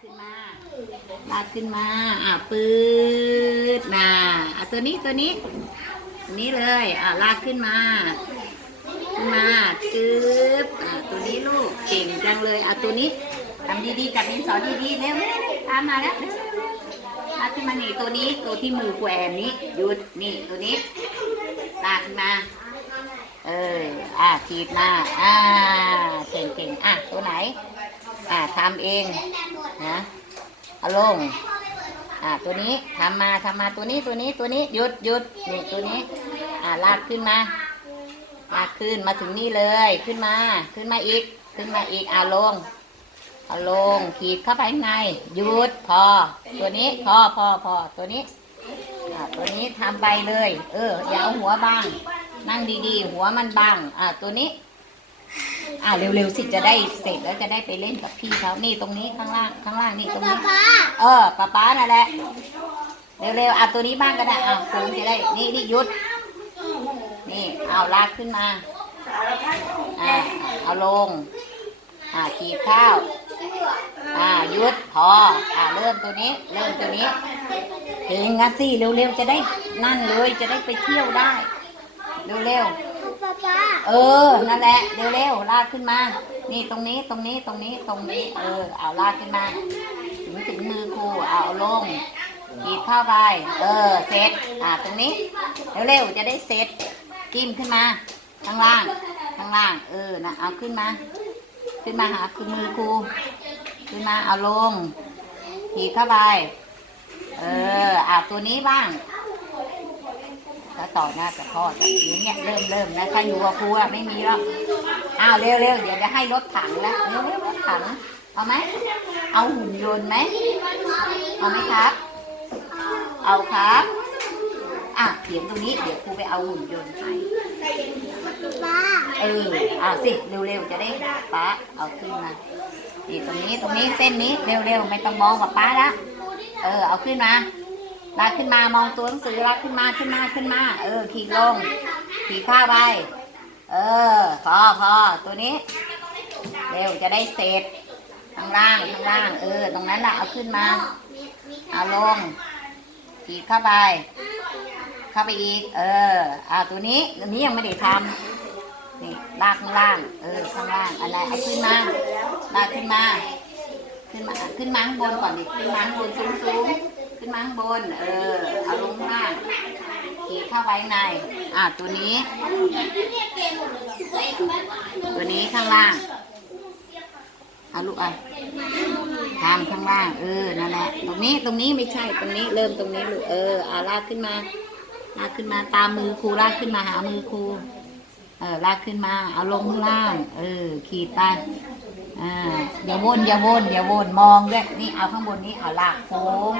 ขึ้นมาลากขึ้นมา อะปืดน่ะอะตัวนี้ตัวนี้ นี้เลย อะลากขึ้นมาขึ้นมาจึ๊บอะตัวนี้ลูกเก่งจังเลย อะตัวนี้ทำดีๆกับดินสอดีๆเร็วเร็วเร็วตามมาแล้วลากขึ้นมานี่ตัวนี้ตัวที่มือแกวนนี้หยุดนี่ตัวนี้ลากขึ้นมาเออ อะขีดมา อ่า เก่งเก่งๆอะ ตัวไหน อะทำเอง นะเอาลงอ่าตัวนี้ทำมาทำมาตัวนี้ตัวนี้ตัวนี้หยุดหยุดนี่ตัวนี้ อ่าลากขึ้นมาลากขึ้นมาถึงนี่เลยขึ้นมาขึ้นมาอีก ขึ้นมาอีกอ่าลงเอาลงขีดเข้าไปข้างในหยุดพอ ตัวนี้พอพอพอตัวนี้อ่าตัวนี้ทำไปเลย เอออย่าเอาหัวบังนั่งดีๆ หัวมันบังอ่าตัวนี้ อ่าเร็วๆสิจะได้เสร็จแล้วจะได้ไปเล่นกับพี่เขานี่ตรงนี้ข้างล่างข้างล่างนี่ตรงนี้ เออป้าป้านั่นแหละเร็วๆอะตัวนี้บ้างก็ได้อะครูจะได้นี่นี่หยุด นี่เอาลากขึ้นมาอ่าเอาลง อ่าขีดข้าวอ่าหยุดพออ่าเริ่มตัวนี้ เริ่มตัวนี้เก่งอะสิเร็วๆจะได้นั่นเลยจะได้ไปเที่ยวได้ เร็วๆ เออ นั่นแหละ เร็วๆ ลากขึ้นมา นี่ตรงนี้ ตรงนี้ ตรงนี้ ตรงนี้ เออ เอาลากขึ้นมา ถึงถึงมือครูเอาลงขีดเข้าไป เออ เสร็จ อ่า ตรงนี้ เร็วๆ จะได้เสร็จ กิ้มขึ้นมา ข้างล่าง ข้างล่าง เออ นะ เอาขึ้นมา ขึ้นมาหาคือมือครู ขึ้นมา เอาลงขีดเข้าไป เออ อ่าตัวนี้บ้าง แล้วต่อหน้ากับพ่อแบบนี้เนี่ยเริ่มเริ่มนะถ้าอยู่กับครูอะไม่มีหรอกอ้าวเร็วเร็วเดี๋ยวจะให้รถถังแล้วเร็วเร็วรถถังเอาไหมเอาหุ่นยนต์ไหมเอาไหมครับ เอาครับอะเขียนตรงนี้เดี๋ยวครูไปเอาหุ่นยนต์ให้เออเอาสิเร็วเร็วจะได้ป้าเอาขึ้นมานี่ตรงนี้ตรงนี้เส้นนี้เร็วเร็วไม่ต้องมองกับป้าละเออเอาขึ้นมา ลากขึ้นมามองตัวหนังสือลากขึ้นมาขึ้นมาขึ้นมา เออ ขีดลง ขีดข้าไปเออ พอพอตัวนี้ เร็วจะได้เสร็จข้างล่างข้างล่าง เออ ตรงนั้นแหละเอาขึ้นมา เอาลง ขีดเข้าไป เข้าไปอีก เอออ่าตัวนี้ตัวนี้ยังไม่ได้ทำนี่ลากข้างล่าง เออ ข้างล่างอะไรเอาขึ้นมาลากขึ้นมา ขึ้นมา ขึ้นมาข้างบนก่อนดิขึ้นมาข้างบนสูงสูง ข้างบน เออ เอาลงข้างล่างขีดเข้าไว้ใน อ่าตัวนี้ ตัวนี้ข้างล่างเอาลูกอะทำข้างล่าง เออ นั่นแหละ ตรงนี้ ตรงนี้ไม่ใช่ ตรงนี้ เริ่มตรงนี้ลูก เอออาลากขึ้นมา ลากขึ้นมา ตามมือครูลากขึ้นมาหามือครู เออ ลากขึ้นมา เอาลงข้างล่าง เออ ขีดไป อ่าอย่าวนอย่าวนอย่าวนมองด้วยนี่เอาข้างบนนี้เอาลากโค้ง